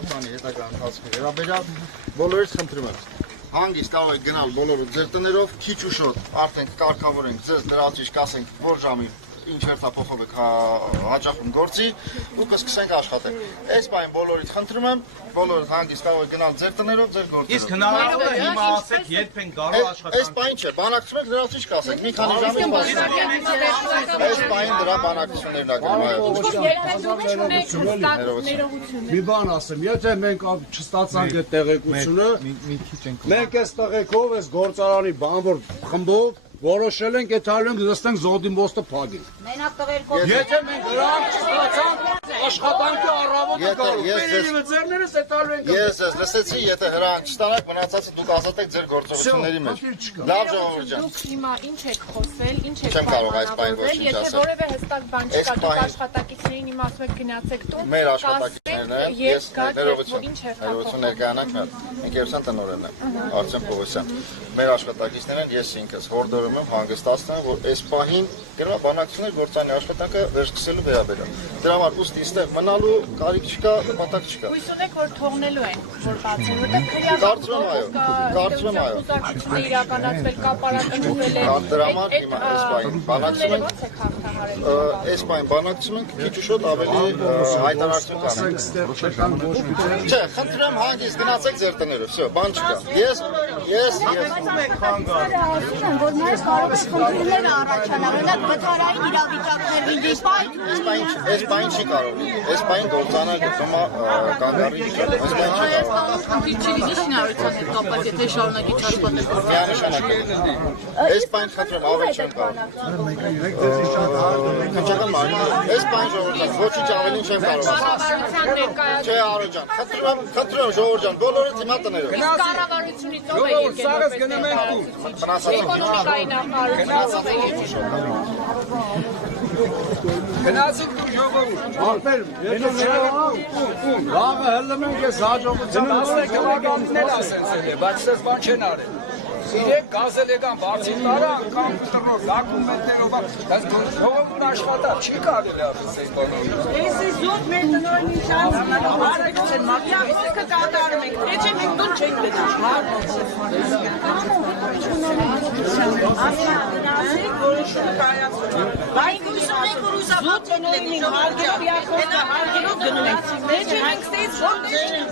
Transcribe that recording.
գործանի հետագա ընթացքի վերաբերյալ բոլորից խնդրում եմ հանգիստ կարող եք գնալ բոլորը ձեր տներով, քիչ ու շոտ արդեն կարգավորենք ձեզ դրացիչ կասենք որ ժամի ինչ վերթափոխով եք հաճախում գործի ու կսկսենք աշխատել։ Այս բանը բոլորից խնդրում եմ, բոլորը հանգիստ կարող եք գնալ ձեր տներով, ձեր գործերով։ Իսկ հնարավոր է հիմա ասեք երբ են գալու աշխատանք։ Այս բանը չէ, բանակցում եք դրացիչ կասենք, մի քանի ժամից բացի։ Այս բանը դրա բանակցություններն ա գնում։ Մի բան ասեմ, եթե մենք չստացանք այդ տեղեկությունը, մենք այս տեղեկով այս գործարանի բանվոր խմբով որոշել ենք այդ այլենք զստենք զոդի մոստը փագենք։ Մենակ տղերքով Եթե մենք դրանք չստացանք, աշխատանքի առավոտը գալու։ Բերելիվը ձեռներս այդ այլենք։ Ես ես լսեցի, եթե հրանք չստանաք, մնացածը դուք ազատեք ձեր գործողությունների մեջ։ Լավ ժողովուրդ ջան։ Դուք հիմա ինչ եք խոսել, ինչ եք Չեմ կարող այս բանը ոչինչ եթե ասել։ որևէ հստակ բան չկա, դուք աշխատակիցներին իմ ասում եք գնացեք տուն։ Մեր աշխատակիցներն են, ես ներողություն, ինչ է ներողություն ներկայանանք մեր ընկերության տնօրենն եմ, Արտեմ Պողոսյան։ Մեր աշխատակիցներն են, ես ինքս հորդորում եմ հանգստացնում եմ, որ այս պահին գերվա բանակցություններ գործանի աշխատանքը վերսկսելու վերաբերյալ։ Դրա համար ուստի այստեղ մնալու կարիք չկա, նպատակ չկա։ Հույս ունեք, որ թողնելու են, որ բացեն, որտեղ Կարծում եմ, այո, կարծում եմ, այո։ Ուզակցություններ իրականացվել, կապարակնվել է։ Դրա համար հիմա այս պահին բանակցում ենք, Ո՞նց եք հաղթահարել։ այս պահին բանակցում ենք, քիչ ու շոտ ավելի հայտարարություն կանենք։ Չէ, խնդրեմ հանգիստ գնացեք ձեր տներով, всё, բան չկա։ Ես որ մենք կարող ենք խնդիրներ առաջանալ, օրինակ վթարային իրավիճակներ, այս բան չի կարող։ Այս բան գործանը գտնում է կանգառի վիճակում։ Այս բան չի կարող։ Խնդիր չի լինի շինարարության հետ կապված, եթե շարունակի չաշխատել։ Միանշանակ։ Այս բան խնդրեմ ավել չեմ կարող։ Քնչական մարմին։ Այս բան ժողովուրդ, ոչինչ ավելին չեմ կարող ասել։ Կառավարության ներկայացուցիչ Չէ, Արո ջան, խնդրում ժողովուրդ ջան, բոլորը հիմա տներով։ կառավարությունից ով է եկել էկոնոմիկայի նախարարությունից ով է եկել Գնացինք դու ժողովուրդ։ Արտեր, եթե չեղան, լավը հելնում ենք ես հաջողության Ասեք կողականներ ասեն, բայց սես բան չեն արել։ Իրեք գազել եկան բարձի տարա, անգամ տրոր, լակում մետներով, բայց ժողովուրդ աշխատավ, չի կարելի ապիս այս բանով։ Ես է զոտ մեր տնօրենի շանսներով արագ են մակիավորքը կատարում ենք, թե չէ մենք տուն չենք գնա։ Որոշումը կայացվում։ Բայց հույս ունենք, որ ուզապատ տնօրենին հարգելով Յակովը հարգելով գնում ենք։ Թե չէ մենք ստեից որ դեր ենք։